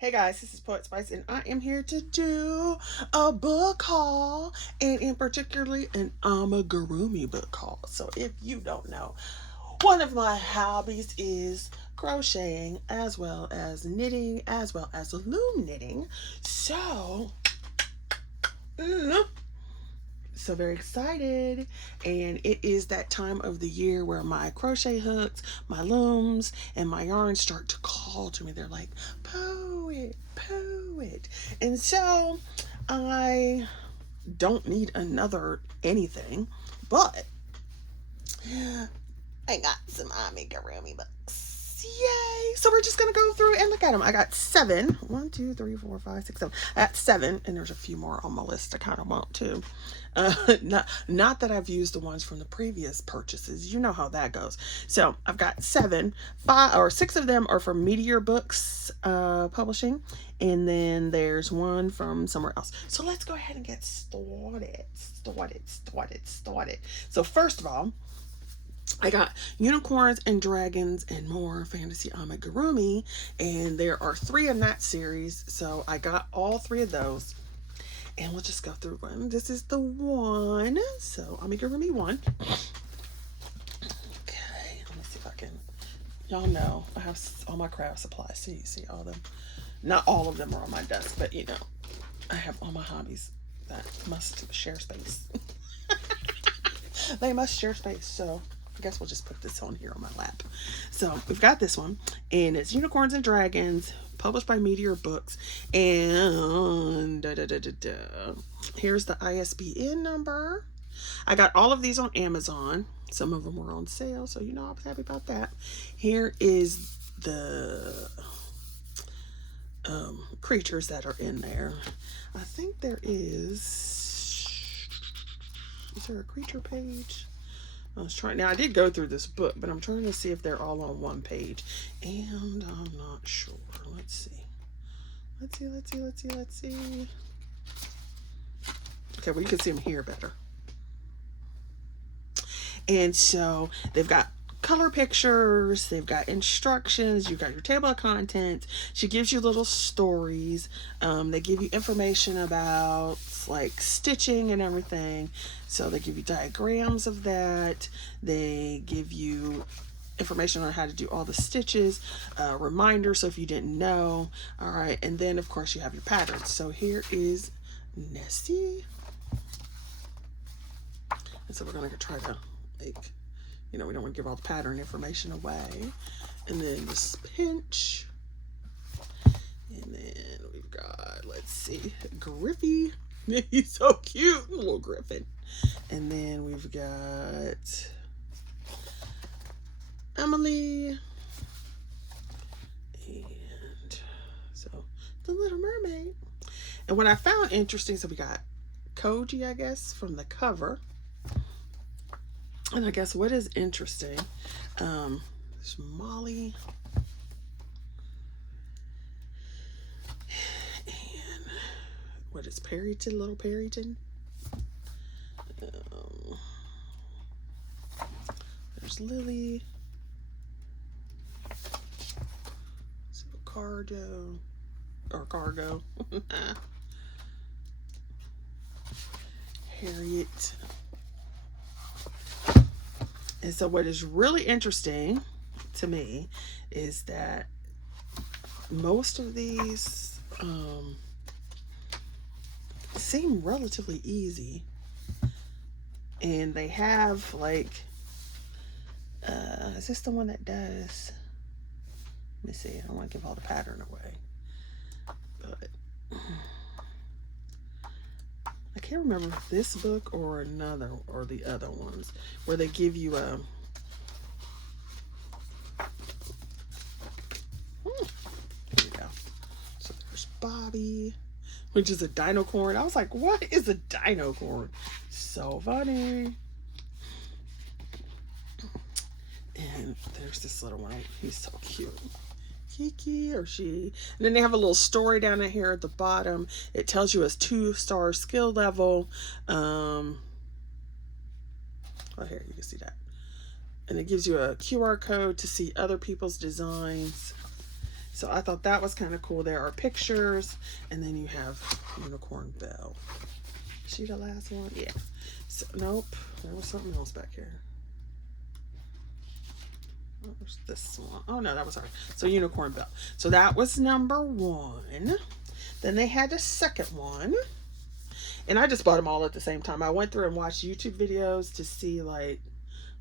Hey guys, this is Poet Spice, and I am here to do a book haul, and in particularly an amigurumi book haul. So if you don't know, one of my hobbies is crocheting as well as knitting as well as loom knitting. So, mm, so very excited, and it is that time of the year where my crochet hooks, my looms, and my yarns start to call to me. They're like, poet, poet. And so I don't need another anything, but I got some amigurumi books. Yay! So we're just gonna go through and look at them. I got 7. 1, 2, 3, 4, 5, 6, 7. I got 7, and there's a few more on my list I kind of want to. Not that I've used the ones from the previous purchases. You know how that goes. So I've got 7. 5 or 6 of them are from Meteor Books Publishing, and then there's one from somewhere else. So let's go ahead and get started. So first of all, I got Unicorns and Dragons and More Fantasy Amigurumi, and there are 3 in that series, so I got all 3 of those, and we'll just go through one. This is the one, so Amigurumi 1. Okay, let me see if I can, y'all know, I have all my craft supplies, see all them, not all of them are on my desk, but you know, I have all my hobbies that must share space. They must share space, so I guess we'll just put this on here on my lap. So we've got this one, and it's Unicorns and Dragons, published by Meteor Books, and here's the ISBN number. I got all of these on Amazon. Some of them were on sale, so you know I was happy about that. Here is the creatures that are in there. I think there is there a creature page? I was trying, now I did go through this book, but I'm trying to see if they're all on one page, and I'm not sure. Let's see. Okay, well, you can see them here better. And so they've got color pictures, they've got instructions, you've got your table of contents. She gives you little stories. They give you information about like stitching and everything. So they give you diagrams of that. They give you information on how to do all the stitches, reminders so if you didn't know. All right, and then of course you have your patterns. So here is Nessie. And so we're gonna try to, like, you know, we don't want to give all the pattern information away. And then this pinch. And then we've got, let's see, Griffey. He's so cute, little Griffin. And then we've got Emily. And so the Little Mermaid. And what I found interesting, so we got Koji, I guess, from the cover. And I guess what is interesting, there's Molly. And what is Perryton, little Perryton? There's Lily. So Cargo. Harriet. And so what is really interesting to me is that most of these seem relatively easy. And they have like, is this the one that does, let me see, I don't want to give all the pattern away. But I can't remember if this book or another or the other ones where they give you a here you go. So there's Bobby, which is a dino corn. I was like, what is a dino corn? So funny. And there's this little one. He's so cute. Kiki or she. And then they have a little story down here at the bottom. It tells you a 2-star skill level. Oh, here, you can see that. And it gives you a QR code to see other people's designs. So I thought that was kind of cool. There are pictures, and then you have Unicorn Bell. Is she the last one? Yeah. So, nope. There was something else back here. What was this one? Oh no, that was her. So Unicorn Bell. So that was number 1. Then they had a second one. And I just bought them all at the same time. I went through and watched YouTube videos to see like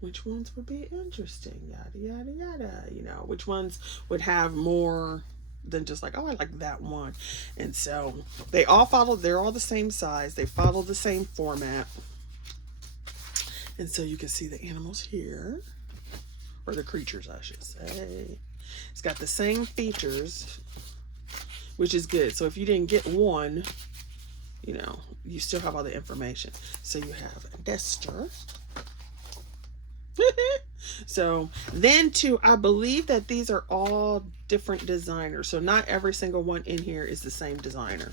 which ones would be interesting, yada yada yada, you know, which ones would have more than just like, oh, I like that one. And so they all followed, they're all the same size, they follow the same format. And so you can see the animals here, or the creatures I should say. It's got the same features, which is good. So if you didn't get one, you know, you still have all the information. So you have Dester. So then too, I believe that these are all different designers. So not every single one in here is the same designer.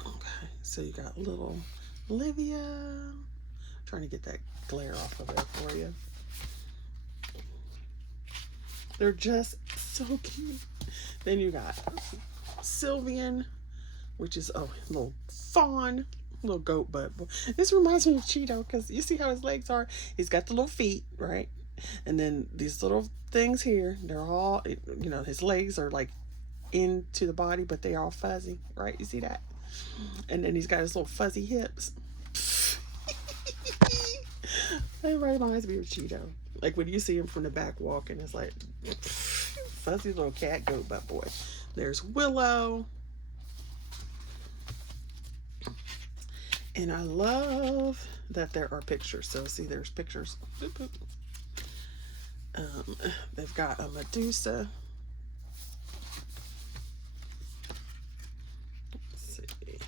Okay, so you got little Olivia. I'm trying to get that glare off of there for you. They're just so cute. Then you got Sylvian, which is a little fawn, little goat butt. This reminds me of Cheeto because you see how his legs are. He's got the little feet, right? And then these little things here, they're all, you know, his legs are like into the body, but they're all fuzzy, right? You see that? And then he's got his little fuzzy hips. It reminds me of Cheeto. Like when you see him from the back walking, it's like fuzzy little cat goat butt boy. There's Willow. And I love that there are pictures. So see, there's pictures. Boop, boop. They've got a Medusa. Let's see.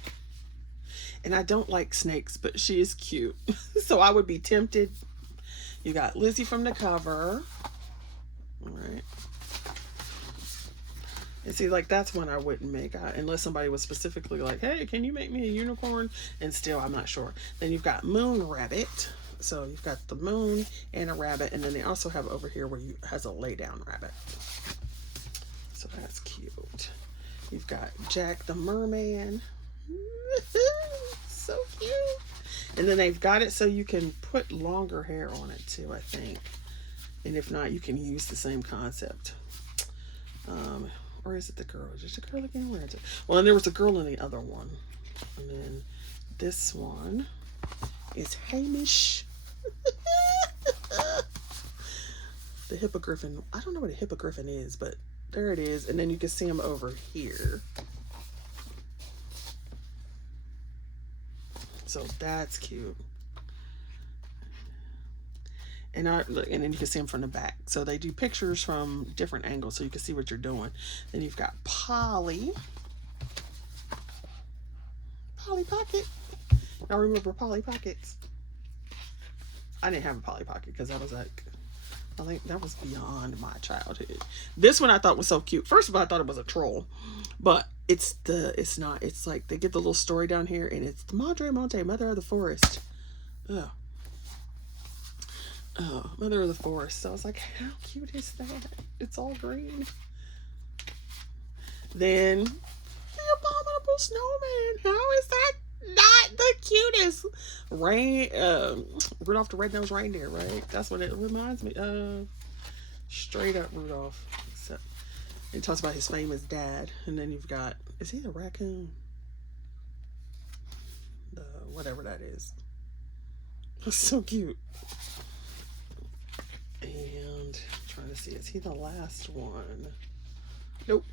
And I don't like snakes, but she is cute. So I would be tempted. You got Lizzie from the cover. All right. And see, like, that's one I wouldn't make, unless somebody was specifically like, hey, can you make me a unicorn? And still, I'm not sure. Then you've got Moon Rabbit. So you've got the moon and a rabbit. And then they also have over here where you has a lay down rabbit. So that's cute. You've got Jack the Merman. So cute. And then they've got it so you can put longer hair on it too, I think. And if not, you can use the same concept. Or is it the girl? Is it the girl again? Where is it? Well, and there was a girl in the other one. And then this one is Hamish. The hippogriffin. I don't know what a hippogriffin is, but there it is. And then you can see him over here. So that's cute. And then you can see them from the back. So they do pictures from different angles so you can see what you're doing. Then you've got Polly. Polly Pocket. I remember Polly Pockets. I didn't have a Polly Pocket because I was like, I think that was beyond my childhood. This one I thought was so cute. First of all, I thought it was a troll, but it's not. It's like they get the little story down here, and it's the Madre Monte, Mother of the Forest. Oh, Mother of the Forest. So I was like, how cute is that? It's all green. Then the Abominable Snowman. How is that not the cutest? Rudolph the Red-Nosed Reindeer, right? That's what it reminds me of. Straight up Rudolph. Except it talks about his famous dad. And then you've got, is he a raccoon? Whatever that is. It's so cute. And I'm trying to see, is he the last one? Nope.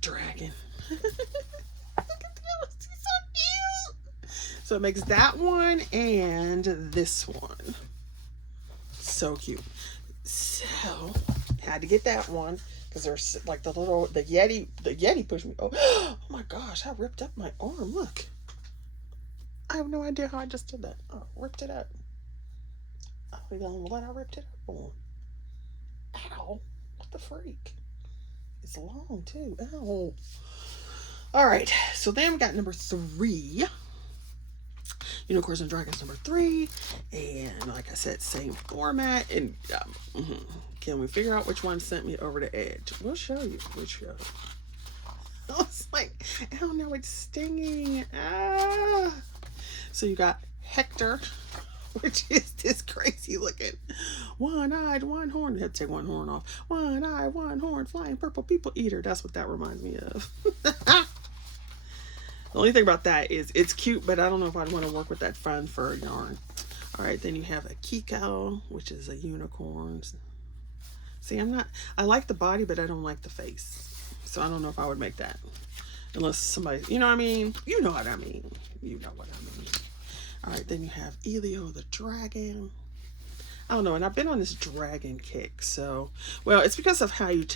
Dragon. Look at that. He's so cute. So it makes that one and this one. So cute. So had to get that one because there's like the Yeti pushed me. Oh my gosh, I ripped up my arm. Look. I have no idea how I just did that. Oh, ripped it up. I don't even know what I ripped it up on. Ow. What the freak? It's long too. Ow. All right. So then we got number 3. Unicorns and Dragons #3. And like I said, same format. And can we figure out which one sent me over the edge? We'll show you. We'll show you. I was like, I don't know, it's stinging. Ah. So you got Hector, which is this crazy looking one-eyed, one-horn. They had to take one horn off. One-eye, one-horn, flying purple people eater. That's what that reminds me of. The only thing about that is it's cute, but I don't know if I'd want to work with that fun fur yarn. All right, then you have a Kiko, which is a unicorn. See, I like the body, but I don't like the face. So I don't know if I would make that. Unless somebody, you know what I mean? You know what I mean. You know what I mean. All right, then you have Elio the dragon. I don't know, and I've been on this dragon kick. So, well, it's because of how you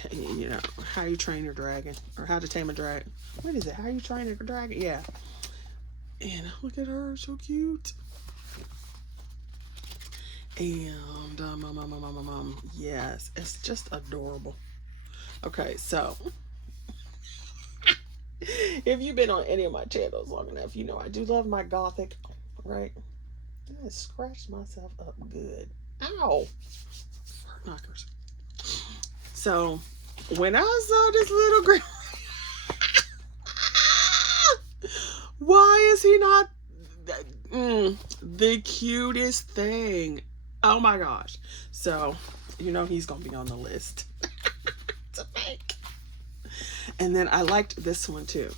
how you train your dragon, or how to tame a dragon. What is it? How you train a dragon? Yeah. And look at her, so cute. And yes, it's just adorable. Okay, so if you've been on any of my channels long enough, you know I do love my gothic, right? I scratched myself up good. Ow! Fart knockers. So when I saw this little girl, why is he not the cutest thing? Oh my gosh. So, you know he's gonna be on the list to make. And then I liked this one too.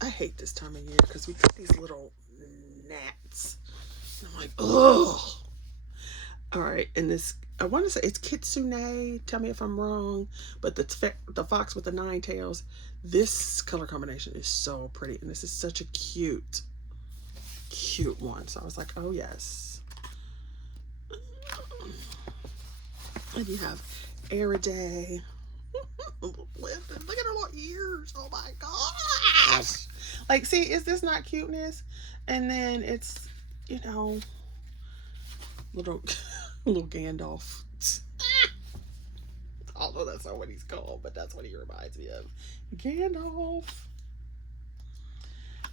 I hate this time of year because we get these little gnats. And I'm like, ugh. All right, and this, I want to say it's Kitsune. Tell me if I'm wrong, but the fox with the 9 tails. This color combination is so pretty, and this is such a cute one. So I was like, oh yes. And you have Eriday. Look at her little ears. Oh my gosh. Like, see, is this not cuteness? And then it's, you know, little Gandalf. Although that's not what he's called, but that's what he reminds me of. Gandalf.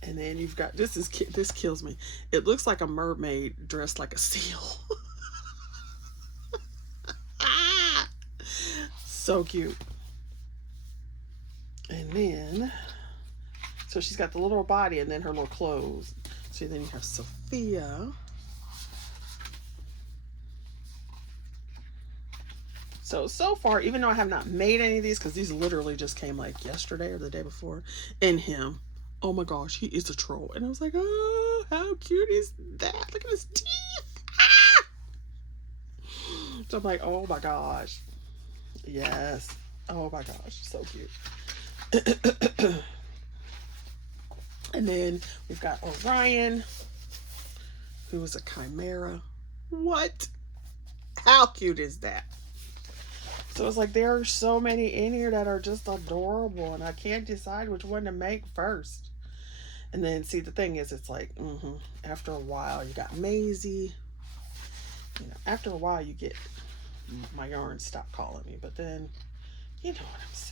And then you've got, this kills me. It looks like a mermaid dressed like a seal. So cute. And then, so she's got the little body and then her little clothes. So then you have Sophia. So far, even though I have not made any of these, because these literally just came like yesterday or the day before, in him, oh my gosh, he is a troll. And I was like, oh, how cute is that? Look at his teeth. Ah! So I'm like, oh my gosh. Yes. Oh my gosh, so cute. And then we've got Orion, who is a chimera. What? How cute is that? So it's like there are so many in here that are just adorable, and I can't decide which one to make first. And then, see, the thing is, it's like, after a while, you got Maisie. You know, after a while, you get, my yarn stop calling me, but then, you know what I'm saying.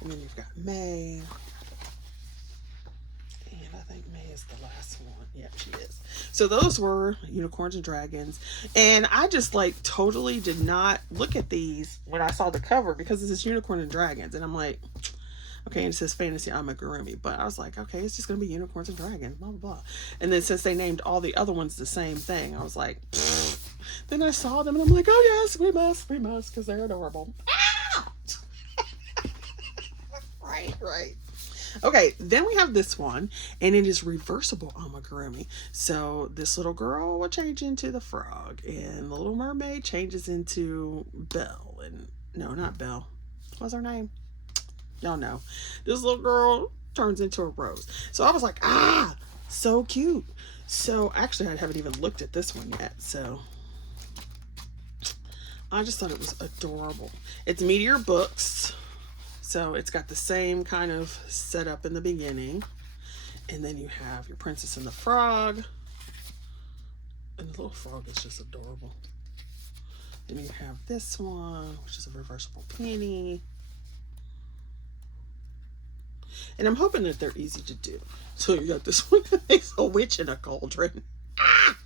And then you've got May. And I think May is the last one. Yep, she is. So those were Unicorns and Dragons. And I just like totally did not look at these when I saw the cover, because this is Unicorn and Dragons. And I'm like, okay, and it says Fantasy Amigurumi. But I was like, okay, it's just going to be Unicorns and Dragons, blah, blah, blah. And then since they named all the other ones the same thing, I was like, pfft. Then I saw them and I'm like, oh yes, we must, because they're adorable. Ah! Right. Okay, then we have this one, and it is Reversible Amigurumi. So this little girl will change into the frog, and the Little Mermaid changes into Belle. And no, not Belle. What's her name? Y'all know. This little girl turns into a rose. So I was like, ah, so cute. So actually, I haven't even looked at this one yet. So I just thought it was adorable. It's Meteor Books. So it's got the same kind of setup in the beginning. And then you have your Princess and the Frog. And the little frog is just adorable. Then you have this one, which is a reversible penny. And I'm hoping that they're easy to do. So you got this one that makes a witch in a cauldron. Ah!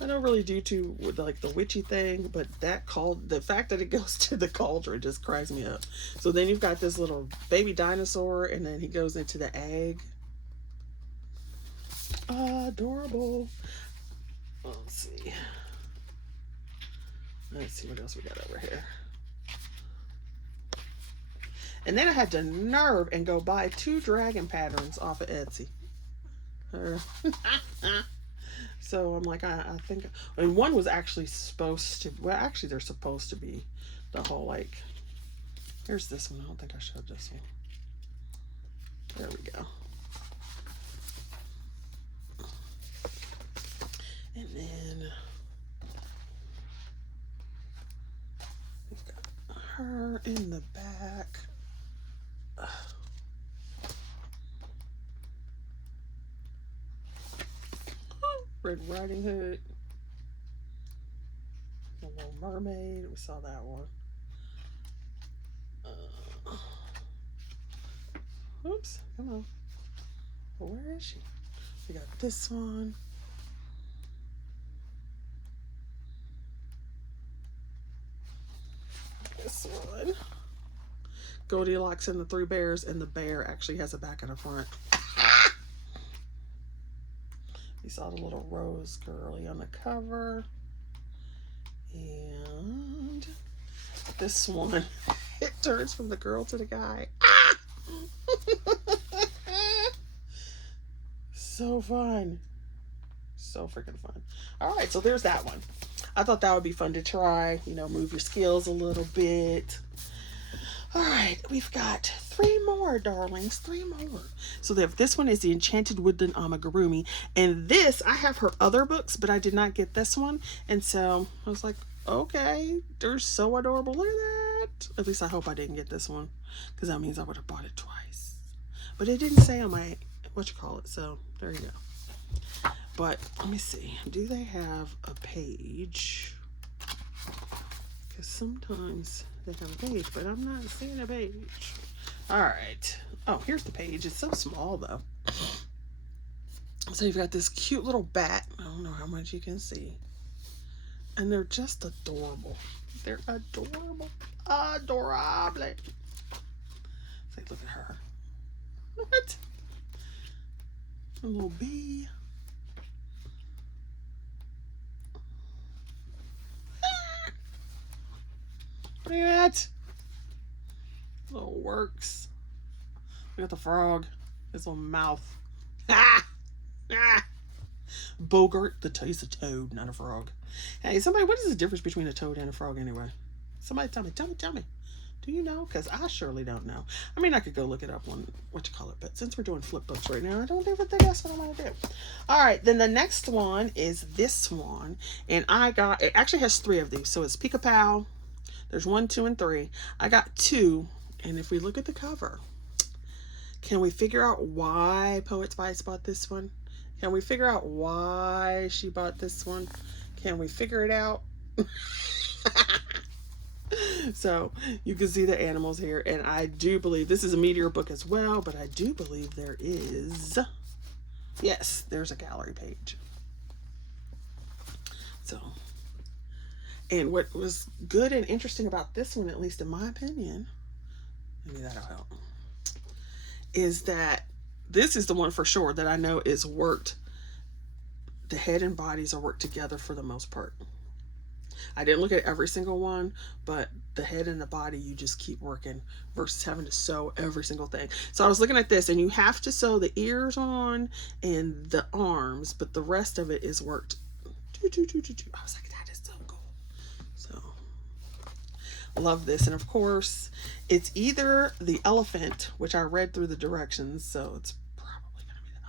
I don't really do too with like the witchy thing, but the fact that it goes to the cauldron just cries me up. So then you've got this little baby dinosaur, and then he goes into the egg. Adorable. Let's see. Let's see what else we got over here. And then I had to nerve and go buy 2 dragon patterns off of Etsy. So I'm like, I think, and one was actually supposed to, well, actually they're supposed to be the whole, like, here's this one. I don't think I showed this one. There we go. And then we've got her in the back. Red Riding Hood, The Little Mermaid, we saw that one. Oops, come on. Where is she? We got this one. This one. Goldilocks and the 3 Bears, and the bear actually has a back and a front. You saw the little rose girly on the cover. And this one, it turns from the girl to the guy. Ah! So fun. So freaking fun. All right, so there's that one. I thought that would be fun to try. You know, move your skills a little bit. All right, we've got 3 more, darlings. 3 more. So this one is the Enchanted Woodland Amigurumi. And this, I have her other books, but I did not get this one. And so I was like, okay, they're so adorable. Look at that. At least I hope I didn't get this one, because that means I would have bought it twice. But it didn't say on my, so there you go. But let me see. Do they have a page? Because sometimes they have a page, but I'm not seeing a page. All right. Oh, here's the page. It's so small, though. So you've got this cute little bat. I don't know how much you can see. And they're just adorable. They're adorable. Adorable. Say, look at her. What? A little bee. Look at that. Little works. Look at the frog. His little mouth. Ah! Ah! Bogart the taste of toad, not a frog. Hey, somebody, what is the difference between a toad and a frog anyway? Somebody tell me. Do you know? Because I surely don't know. I mean, I could go look it up on but since we're doing flip books right now, I don't even think that's what I want to do. All right, then the next one is this one. And it actually has 3 of these. So it's Pica Pau. There's 1, 2, and 3. I got 2. And if we look at the cover, can we figure out why Poet Spice bought this one? Can we figure out why she bought this one? Can we figure it out? So you can see the animals here, and I do believe this is a Meteor book as well, but I do believe there is, yes, there's a gallery page. So, and what was good and interesting about this one, at least in my opinion, maybe that'll help, is that this is the one for sure that I know is worked. The head and bodies are worked together for the most part. I didn't look at every single one, but the head and the body, you just keep working versus having to sew every single thing. So I was looking at this, and you have to sew the ears on and the arms, but the rest of it is worked. I was like, that is so cool. So I love this. And of course, it's either the elephant, which I read through the directions, so it's probably going to be the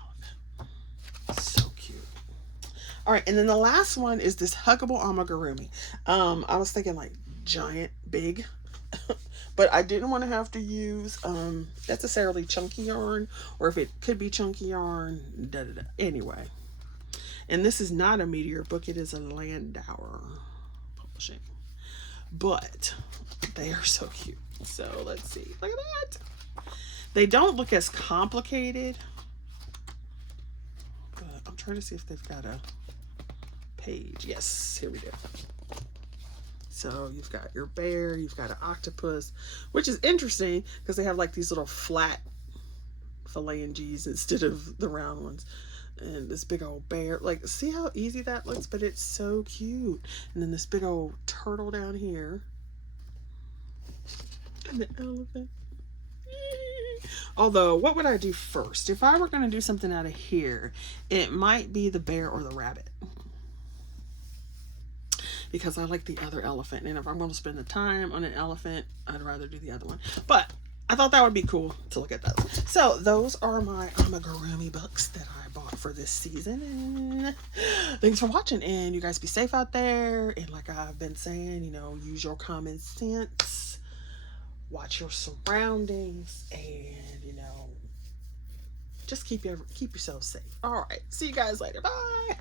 elephant. So cute. All right, and then the last one is this Huggable Amigurumi. I was thinking like giant, big, but I didn't want to have to use necessarily chunky yarn, or if it could be chunky yarn, Anyway, and this is not a Meteor book. It is a Landauer publishing. But They are so cute. So let's see. Look at that. They don't look as complicated. But I'm trying to see if they've got a page. Yes, here we go. So you've got your bear, you've got an octopus, which is interesting because they have like these little flat phalanges instead of the round ones. And this big old bear, like, see how easy that looks? But it's so cute. And then this big old turtle down here. And the elephant. Although, what would I do first? If I were going to do something out of here, it might be the bear or the rabbit. Because I like the other elephant. And if I'm going to spend the time on an elephant, I'd rather do the other one. But I thought that would be cool to look at those. So those are my amigurumi books that I bought for this season. And thanks for watching. And you guys be safe out there. And like I've been saying, you know, use your common sense. Watch your surroundings. And, you know, just keep yourself safe. All right. See you guys later. Bye.